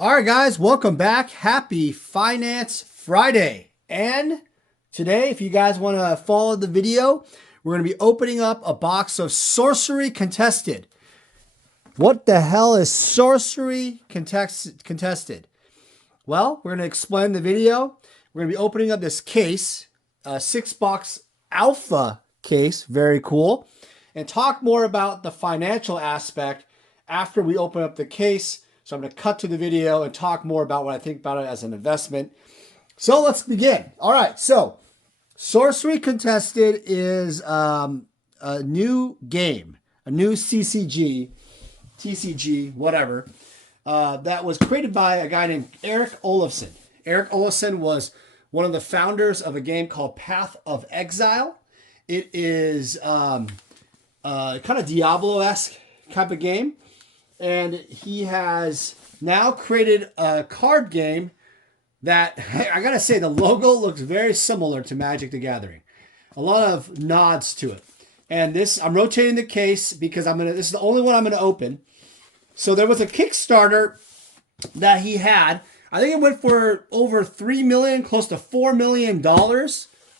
All right, guys, welcome back. Happy Finance Friday. And today, if you guys want to follow the video, we're going to be opening up a box of Sorcery Contested. What the hell is Sorcery Contested? Well, we're going to explain the video. We're going to be opening up this case, a 6-box alpha case, very cool, and talk more about the financial aspect after we open up the case. So I'm going to cut to the video and talk more about what I think about it as an investment. So let's begin. All right. So Sorcery Contested is a new game, a new CCG, TCG, whatever, that was created by a guy named Eric Olofsson. Eric Olofsson was one of the founders of a game called Path of Exile. It is kind of Diablo-esque type of game. And he has now created a card game that, I gotta say, the logo looks very similar to Magic the Gathering. A lot of nods to it. And this, I'm rotating the case because this is the only one I'm gonna open. So there was a Kickstarter that he had. I think it went for over $3 million, close to $4 million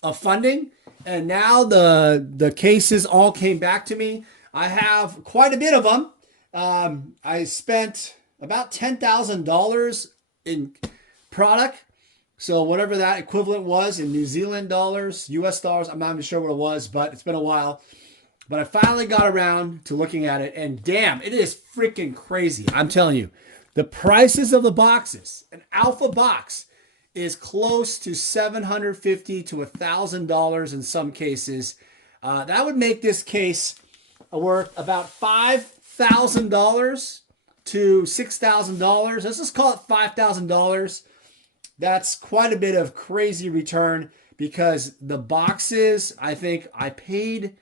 of funding. And now the cases all came back to me. I have quite a bit of them. I spent about $10,000 in product. So whatever that equivalent was in New Zealand dollars, US dollars, I'm not even sure what it was, but it's been a while. But I finally got around to looking at it, and damn, it is freaking crazy. I'm telling you, the prices of the boxes, an alpha box is close to $750 to $1,000 in some cases. That would make this case worth about $5,000 to $6,000. Let's just call it $5,000. That's quite a bit of crazy return because the boxes, I think I paid,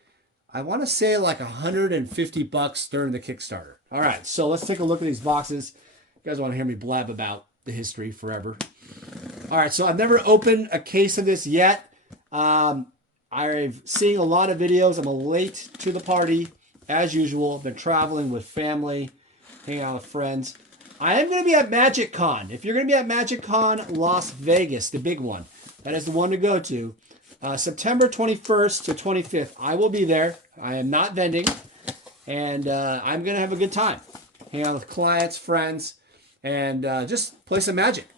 I want to say like $150 during the Kickstarter. All right, so let's take a look at these boxes. You guys want to hear me blab about the history forever. All right, so I've never opened a case of this yet. I've seen a lot of videos. I'm late to the party. As usual, been traveling with family, hanging out with friends. I am going to be at Magic Con. If you're going to be at Magic Con Las Vegas, the big one, that is the one to go to. September 21st to 25th, I will be there. I am not vending, and I'm going to have a good time. Hang out with clients, friends, and just play some Magic.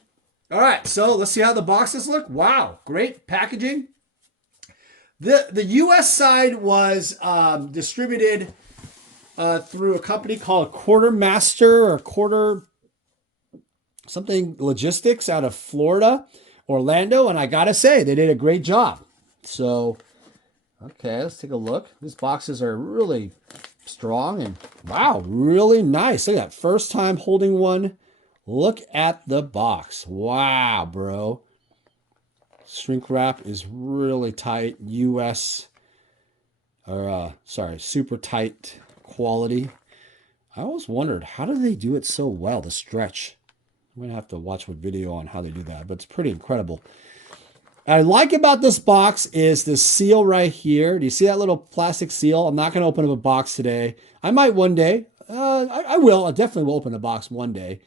All right, so let's see how the boxes look. Wow, great packaging. The U.S. side was distributed through a company called Quartermaster or Quarter something logistics out of Florida, Orlando, and I gotta say they did a great job. So, okay, let's take a look. These boxes are really strong and wow, really nice. Look at that, first time holding one. Look at the box. Wow, bro. Shrink wrap is really tight. Super tight quality. I always wondered, how do they do it so well, the stretch? I'm going to have to watch a video on how they do that, but it's pretty incredible. What I like about this box is the seal right here. Do you see that little plastic seal? I'm not going to open up a box today. I might one day. I will. I definitely will open a box one day.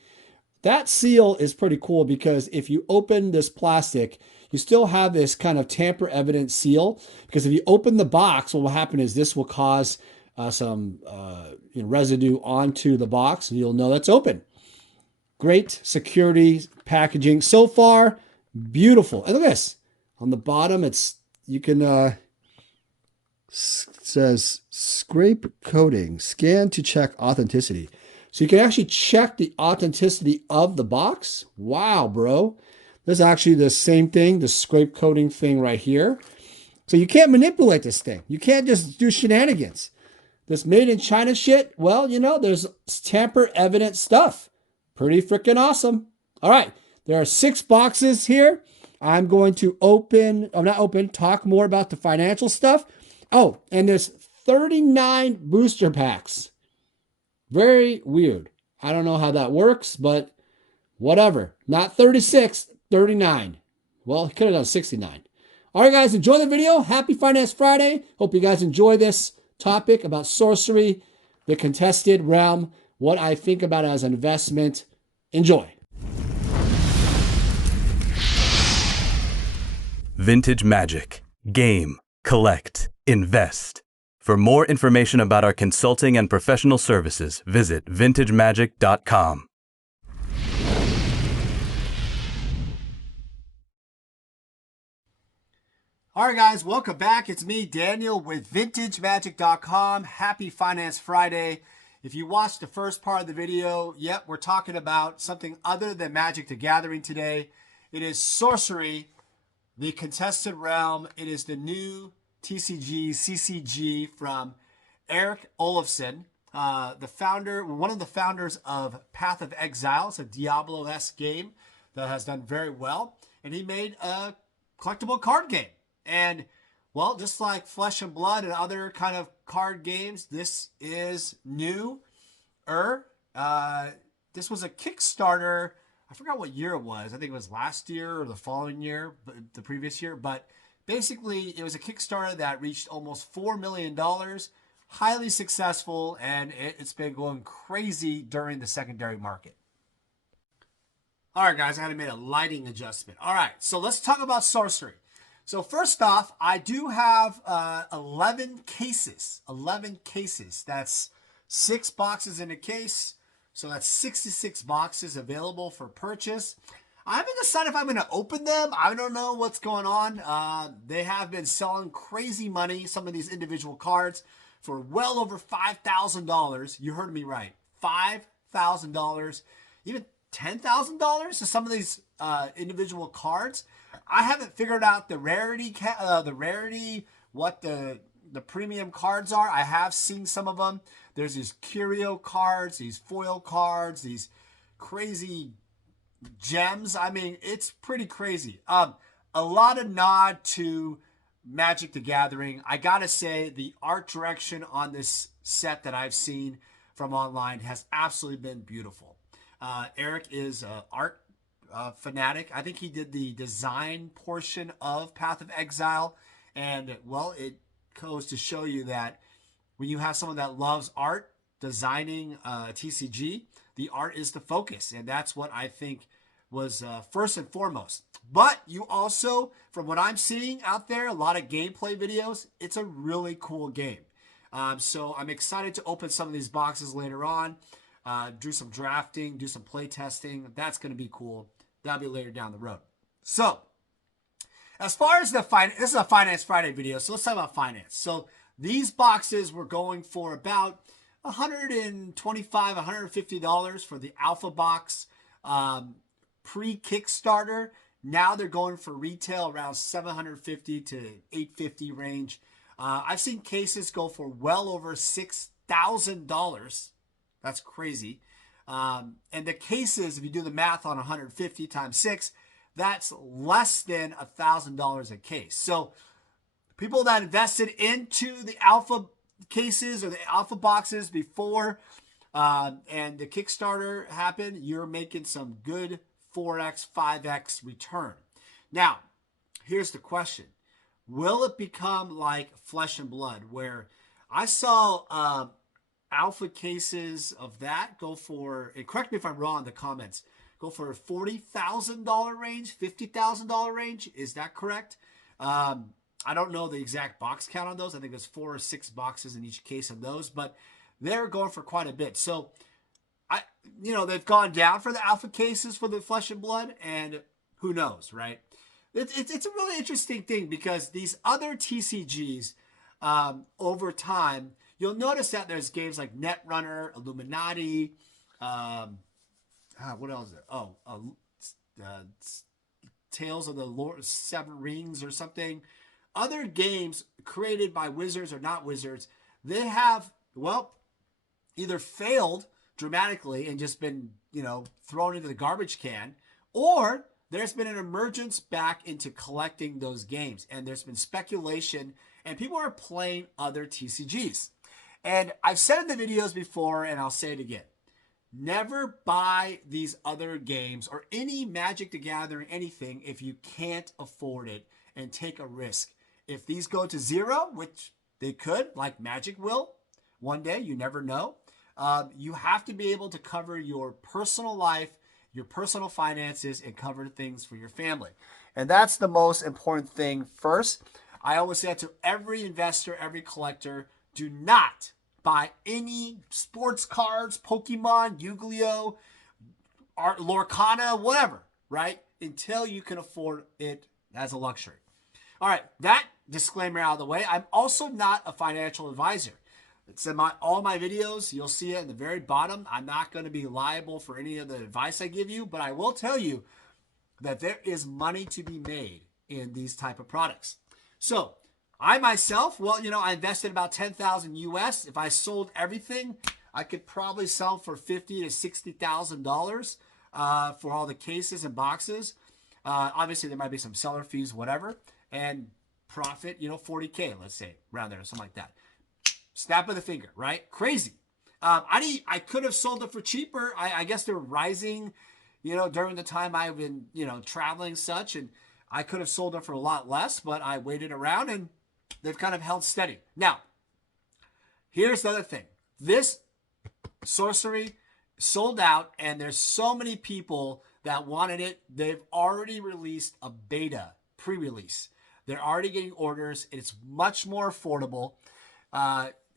That seal is pretty cool because if you open this plastic, you still have this kind of tamper evident seal, because if you open the box, what will happen is this will cause some residue onto the box, and you'll know that's open. Great security packaging so far, beautiful. And look at this on the bottom. It says scrape coating, scan to check authenticity. So you can actually check the authenticity of the box. Wow, bro. This is actually the same thing, the scrape coating thing right here. So you can't manipulate this thing. You can't just do shenanigans. This made in China shit, well, there's tamper evident stuff. Pretty freaking awesome. All right, there are 6 boxes here. I'm going to talk more about the financial stuff. Oh, and there's 39 booster packs. Very weird. I don't know how that works, but whatever. Not 36, 39. Well, he could have done 69. All right, guys, enjoy the video. Happy Finance Friday. Hope you guys enjoy this topic about sorcery, the contested realm, what I think about it as an investment. Enjoy. Vintage Magic. Game, collect, invest. For more information about our consulting and professional services, visit vintagemagic.com. All right, guys, welcome back. It's me, Daniel, with vintagemagic.com. Happy Finance Friday. If you watched the first part of the video, yep, we're talking about something other than Magic the Gathering today. It is Sorcery, the Contested Realm. It is the new TCG, CCG from Eric Olofsson, the founder, one of the founders of Path of Exile. It's a Diablo-esque game that has done very well. And he made a collectible card game. And, well, just like Flesh and Blood and other kind of card games, this is new. This was a Kickstarter. I forgot what year it was. I think it was last year or the following year, but the previous year. But basically, it was a Kickstarter that reached almost $4 million. Highly successful, and it's been going crazy during the secondary market. All right, guys, I had to make a lighting adjustment. All right, so let's talk about Sorcery. So first off, I do have 11 cases. 11 cases. That's 6 boxes in a case. So that's 66 boxes available for purchase. I haven't decided if I'm going to open them. I don't know what's going on. They have been selling crazy money, some of these individual cards, for well over $5,000. You heard me right. $5,000. Even $10,000 to some of these individual cards. I haven't figured out the rarity, what the premium cards are. I have seen some of them. There's these curio cards, these foil cards, these crazy gems. I mean, it's pretty crazy. A lot of nod to Magic the Gathering. I gotta say, the art direction on this set that I've seen from online has absolutely been beautiful. Eric is an art fanatic. I think he did the design portion of Path of Exile. And, well, it goes to show you that when you have someone that loves art, designing TCG, the art is the focus. And that's what I think was first and foremost. But you also, from what I'm seeing out there, a lot of gameplay videos, it's a really cool game. So I'm excited to open some of these boxes later on. Do some drafting, do some play testing. That's going to be cool. That'll be later down the road. So, as far as this is a Finance Friday video, so let's talk about finance. So, these boxes were going for about $125, $150 for the Alpha box pre-Kickstarter. Now they're going for retail around $750 to $850 range. I've seen cases go for well over $6,000. That's crazy. And the cases, if you do the math on 150 times 6, that's less than $1,000 a case. So people that invested into the Alpha cases or the Alpha boxes before and the Kickstarter happened, you're making some good 4x, 5x return. Now, here's the question. Will it become like Flesh and Blood, where I saw Alpha cases of that go for, and correct me if I'm wrong in the comments, go for a $40,000 range, $50,000 range. Is that correct? I don't know the exact box count on those. I think there's 4 or 6 boxes in each case of those, but they're going for quite a bit. So, they've gone down for the Alpha cases for the Flesh and Blood, and who knows, right? It's a really interesting thing because these other TCGs, over time, you'll notice that there's games like Netrunner, Illuminati, what else is there? Tales of the Lord, Seven Rings or something. Other games created by wizards or not wizards, they have, either failed dramatically and just been, thrown into the garbage can, or there's been an emergence back into collecting those games. And there's been speculation, and people are playing other TCGs. And I've said in the videos before, and I'll say it again. Never buy these other games or any Magic the Gathering, anything, if you can't afford it and take a risk. If these go to zero, which they could, like Magic will, one day, you never know. You have to be able to cover your personal life, your personal finances and cover things for your family. And that's the most important thing first. I always say that to every investor, every collector, do not buy any sports cards, Pokemon, Yu-Gi-Oh, Art, Lorcana, whatever, right? Until you can afford it as a luxury. All right, that disclaimer out of the way. I'm also not a financial advisor. It's in all my videos. You'll see it at the very bottom. I'm not going to be liable for any of the advice I give you, but I will tell you that there is money to be made in these type of products. So I myself, well, I invested about 10,000 US. If I sold everything, I could probably sell for $50,000 to $60,000 for all the cases and boxes. Obviously, there might be some seller fees, whatever, and profit, $40K, let's say, around there, something like that. Snap of the finger, right? Crazy. I could have sold it for cheaper. I guess they're rising, during the time I've been, traveling such, and I could have sold it for a lot less, but I waited around and they've kind of held steady. Now, here's the other thing. This Sorcery sold out, and there's so many people that wanted it. They've already released a beta pre-release. They're already getting orders. It's much more affordable.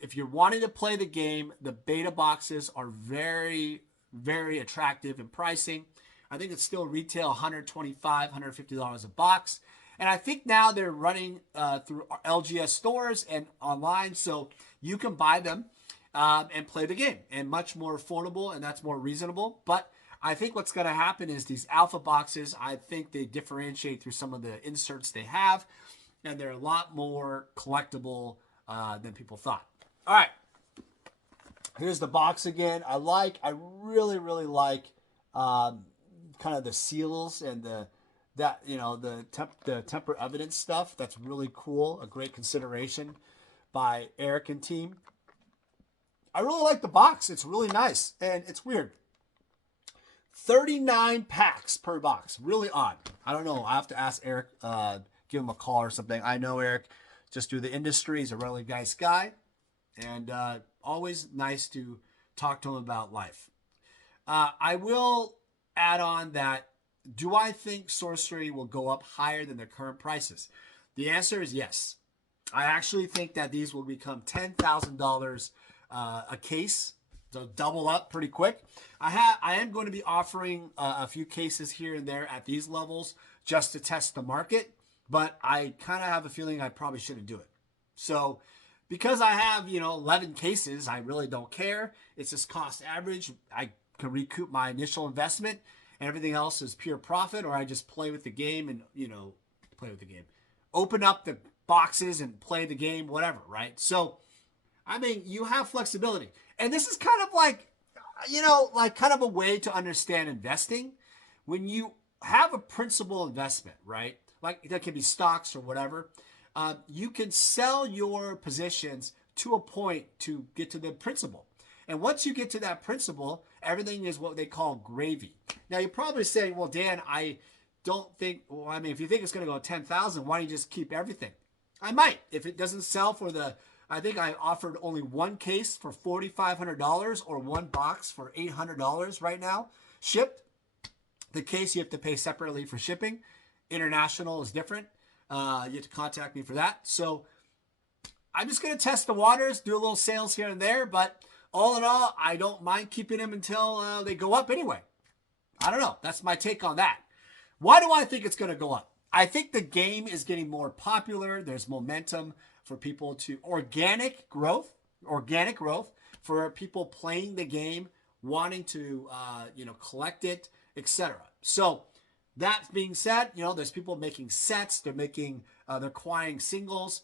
If you're wanting to play the game, the beta boxes are very, very attractive in pricing. I think it's still retail $125, $150 a box. And I think now they're running through LGS stores and online, so you can buy them and play the game, and much more affordable, and that's more reasonable. But I think what's going to happen is these alpha boxes, I think they differentiate through some of the inserts they have, and they're a lot more collectible than people thought. All right, here's the box again. I really, really like kind of the seals and the temper evidence stuff. That's really cool. A great consideration by Eric and team. I really like the box. It's really nice, and it's weird. 39 packs per box. Really odd. I don't know. I have to ask Eric, give him a call or something. I know Eric just through the industry. He's a really nice guy, and always nice to talk to him about life. I will add on that, do I think Sorcery will go up higher than their current prices? The answer is yes. I actually think that these will become $10,000 a case, so double up pretty quick. I am going to be offering a few cases here and there at these levels just to test the market, but I kind of have a feeling I probably shouldn't do it. So because I have 11 cases, I really don't care. It's just cost average. I can recoup my initial investment, and everything else is pure profit, or I just play with the game and play with the game, open up the boxes and play the game, whatever, right? So I mean, you have flexibility. And this is kind of like, kind of a way to understand investing. When you have a principal investment, right? Like that can be stocks or whatever. You can sell your positions to a point to get to the principal. And once you get to that principal, everything is what they call gravy. Now, you're probably saying, well, Dan, I don't think, if you think it's going to go 10,000, why don't you just keep everything? I might. If it doesn't sell for I think I offered only one case for $4,500 or one box for $800 right now, shipped. The case you have to pay separately for shipping. International is different. You have to contact me for that. So I'm just going to test the waters, do a little sales here and there, but all in all, I don't mind keeping them until they go up anyway. I don't know. That's my take on that. Why do I think it's going to go up? I think the game is getting more popular. There's momentum for people to organic growth for people playing the game, wanting to collect it, etc. So that being said, there's people making sets. They're acquiring singles.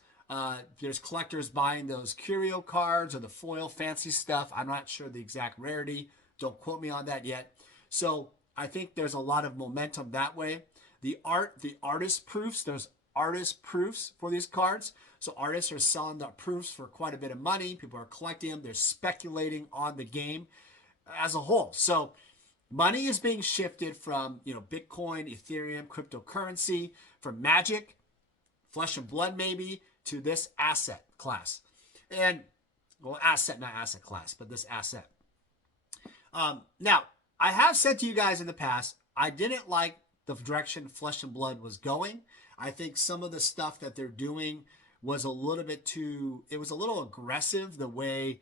There's collectors buying those curio cards or the foil fancy stuff. I'm not sure the exact rarity. Don't quote me on that yet. So I think there's a lot of momentum that way. The artist proofs, there's artist proofs for these cards. So artists are selling the proofs for quite a bit of money. People are collecting them. They're speculating on the game as a whole. So money is being shifted from, Bitcoin, Ethereum, cryptocurrency, from Magic, Flesh and Blood maybe, to this asset class. And, not asset class, but this asset. Now, I have said to you guys in the past, I didn't like the direction Flesh and Blood was going. I think some of the stuff that they're doing was a little bit too, it was a little aggressive the way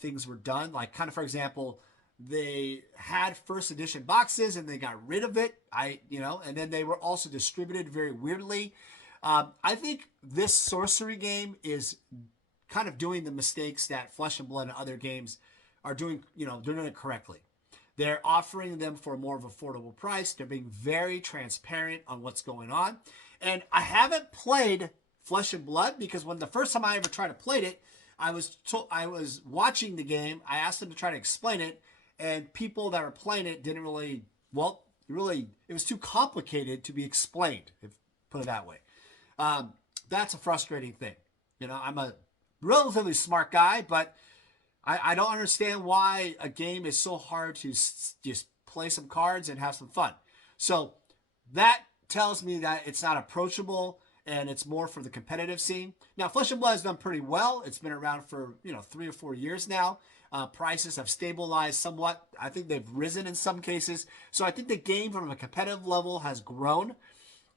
things were done. Like, kind of, for example, they had first edition boxes and they got rid of it. And then they were also distributed very weirdly. I think this Sorcery game is kind of doing the mistakes that Flesh and Blood and other games are doing. They're doing it correctly. They're offering them for a more of affordable price. They're being very transparent on what's going on. And I haven't played Flesh and Blood because when the first time I ever tried to play it, I was watching the game. I asked them to try to explain it, and people that were playing it didn't really, it was too complicated to be explained, if put it that way. That's a frustrating thing. I'm a relatively smart guy, but I don't understand why a game is so hard to just play some cards and have some fun. So that tells me that it's not approachable and it's more for the competitive scene. Now, Flesh and Blood has done pretty well. It's been around for 3 or 4 years now. Prices have stabilized somewhat. I think they've risen in some cases. So I think the game from a competitive level has grown,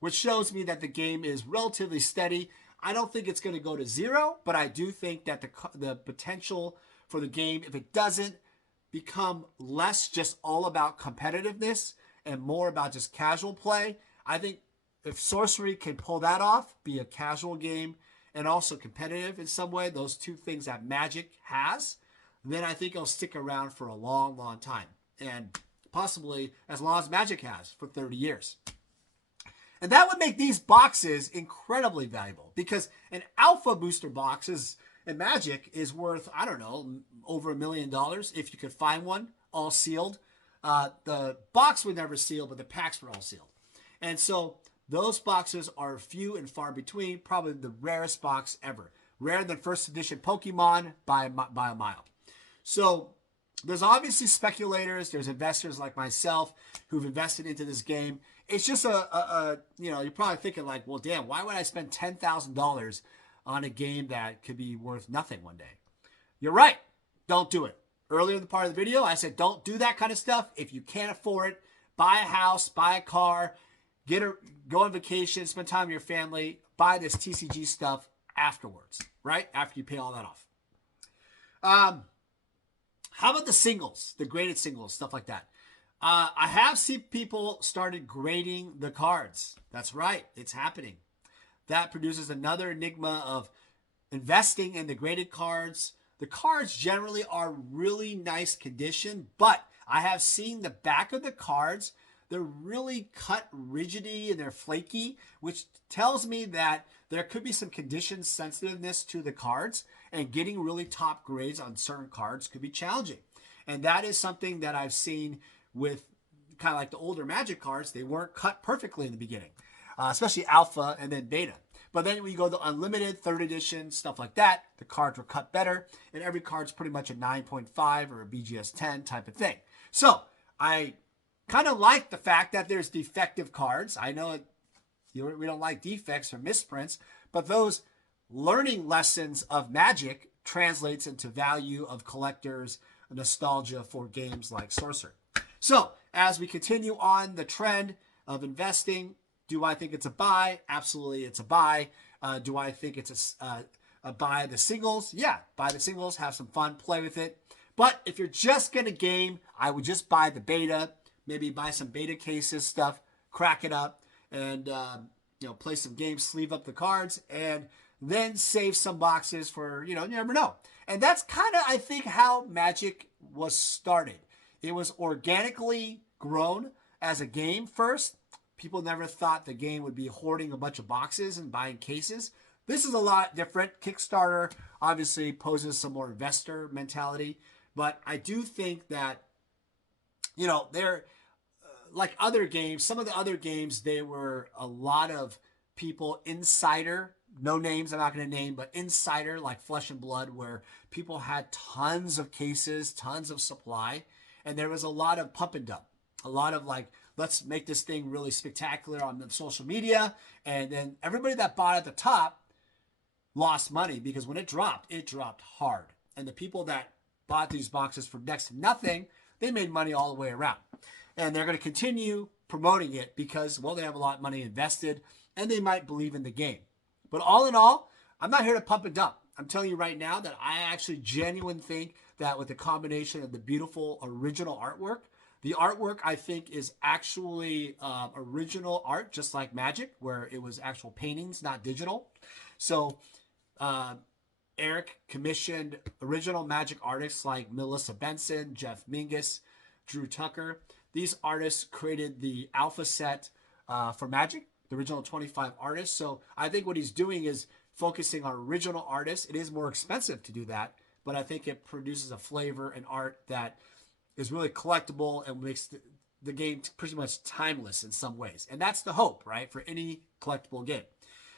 which shows me that the game is relatively steady. I don't think it's going to go to zero, but I do think that the potential for the game, if it doesn't become less just all about competitiveness and more about just casual play, I think if Sorcery can pull that off, be a casual game and also competitive in some way, those two things that Magic has, then I think it'll stick around for a long, long time. And possibly as long as Magic has, for 30 years. And that would make these boxes incredibly valuable because an alpha booster box in Magic is worth, I don't know, over $1 million if you could find one, all sealed. The box would never seal, but the packs were all sealed. And so those boxes are few and far between, probably the rarest box ever. Rarer than first edition Pokemon by a mile. So there's obviously speculators, there's investors like myself who've invested into this game. It's just you're probably thinking like, well, damn, why would I spend $10,000 on a game that could be worth nothing one day? You're right. Don't do it. Earlier in the part of the video, I said, don't do that kind of stuff. If you can't afford it, buy a house, buy a car, go on vacation, spend time with your family, buy this TCG stuff afterwards, right? After you pay all that off. How about the singles, the graded singles, stuff like that? I have seen people started grading the cards. That's right. It's happening. That produces another enigma of investing in the graded cards. The cards generally are really nice condition, but I have seen the back of the cards. They're really cut rigidity and they're flaky, which tells me that there could be some condition sensitiveness to the cards, and getting really top grades on certain cards could be challenging. And that is something that I've seen with kind of like the older Magic cards. They weren't cut perfectly in the beginning, especially Alpha and then Beta. But then when you go to Unlimited, 3rd edition, stuff like that, the cards were cut better, and every card's pretty much a 9.5 or a BGS 10 type of thing. So I kind of like the fact that there's defective cards. I know we don't like defects or misprints, but those learning lessons of Magic translates into value of collectors, nostalgia for games like Sorcery. So as we continue on the trend of investing, do I think it's a buy? Absolutely, it's a buy. Do I think it's a buy the singles? Yeah, buy the singles, have some fun, play with it. But if you're just going to game, I would just buy the beta, maybe buy some beta cases stuff, crack it up, and play some games, sleeve up the cards, and then save some boxes for, you never know. And that's kind of, I think, how Magic was started. It was organically grown as a game first. People never thought the game would be hoarding a bunch of boxes and buying cases. This is a lot different. Kickstarter obviously poses some more investor mentality, but I do think that, they're like other games. Some of the other games, they were a lot of people insider, no names I'm not going to name, but insider like Flesh and Blood, where people had tons of cases, tons of supply, and there was a lot of pump and dump, a lot of like, let's make this thing really spectacular on the social media. And then everybody that bought at the top lost money because when it dropped hard. And the people that bought these boxes for next to nothing, they made money all the way around. And they're going to continue promoting it because, well, they have a lot of money invested and they might believe in the game. But all in all, I'm not here to pump it up. I'm telling you right now that I actually genuinely think that with the combination of the beautiful original artwork, the artwork I think is actually original art, just like Magic, where it was actual paintings, not digital. So Eric commissioned original Magic artists like Melissa Benson, Jeff Mingus, Drew Tucker. These artists created the alpha set for Magic, the original 25 artists. So I think what he's doing is focusing on original artists. It is more expensive to do that, but I think it produces a flavor and art that is really collectible and makes the game pretty much timeless in some ways. And that's the hope, right, for any collectible game.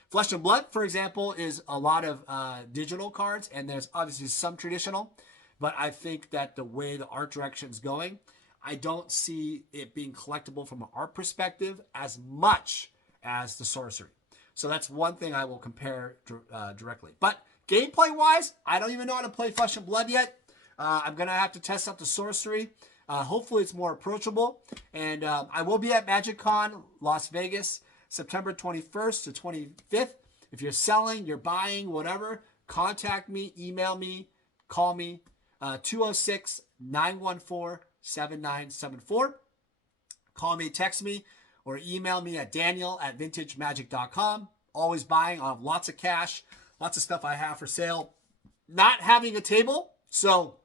Flesh and Blood, for example, is a lot of digital cards, and there's obviously some traditional, but I think that the way the art direction is going, I don't see it being collectible from an art perspective as much as the Sorcery. So that's one thing I will compare directly. But gameplay-wise, I don't even know how to play Flesh and Blood yet. I'm going to have to test out the Sorcery. Hopefully it's more approachable. And I will be at MagicCon Las Vegas, September 21st to 25th. If you're selling, you're buying, whatever, contact me, email me, call me, 206-914-7974. Call me, text me, or email me at daniel@vintagemagic.com. Always buying. I have lots of cash, lots of stuff I have for sale. Not having a table, so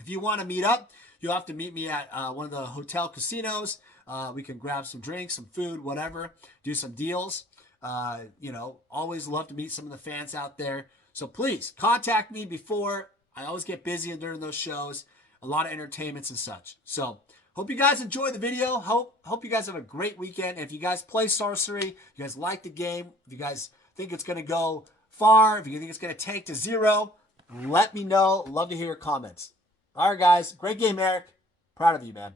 if you want to meet up, you'll have to meet me at one of the hotel casinos. We can grab some drinks, some food, whatever, do some deals. Always love to meet some of the fans out there. So please contact me before. I always get busy during those shows, a lot of entertainments and such. So hope you guys enjoy the video. Hope you guys have a great weekend. If you guys play Sorcery, you guys like the game, if you guys think it's going to go far, if you think it's going to tank to 0, let me know. Love to hear your comments. All right, guys. Great game, Eric. Proud of you, man.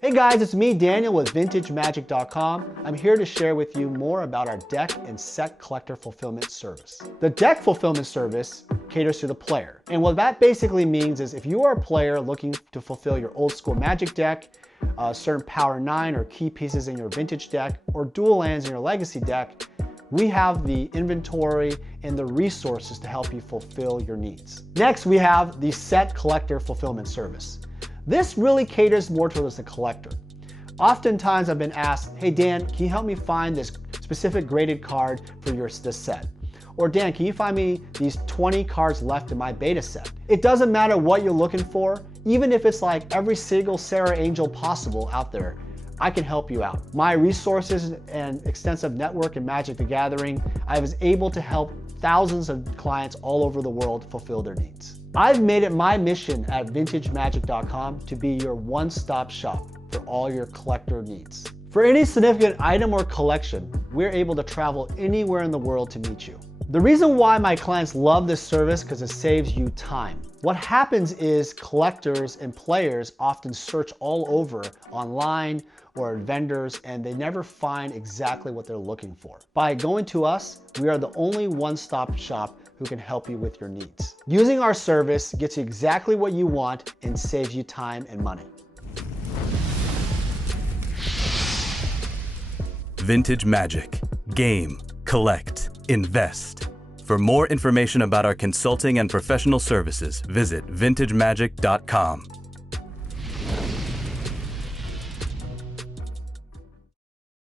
Hey guys, it's me, Daniel with VintageMagic.com. I'm here to share with you more about our deck and set collector fulfillment service. The deck fulfillment service caters to the player. And what that basically means is if you are a player looking to fulfill your old school Magic deck, certain Power 9 or key pieces in your Vintage deck, or dual lands in your Legacy deck, we have the inventory and the resources to help you fulfill your needs. Next, we have the set collector fulfillment service. This really caters more towards the collector. Oftentimes I've been asked, hey Dan, can you help me find this specific graded card for this set? Or Dan, can you find me these 20 cards left in my beta set? It doesn't matter what you're looking for, even if it's like every single Sarah Angel possible out there, I can help you out. My resources and extensive network in Magic the Gathering, I was able to help thousands of clients all over the world fulfill their needs. I've made it my mission at VintageMagic.com to be your one-stop shop for all your collector needs. For any significant item or collection, we're able to travel anywhere in the world to meet you. The reason why my clients love this service is because it saves you time. What happens is collectors and players often search all over online or at vendors and they never find exactly what they're looking for. By going to us, we are the only one-stop shop who can help you with your needs. Using our service gets you exactly what you want and saves you time and money. Vintage Magic. Game, collect, invest. For more information about our consulting and professional services, visit vintagemagic.com.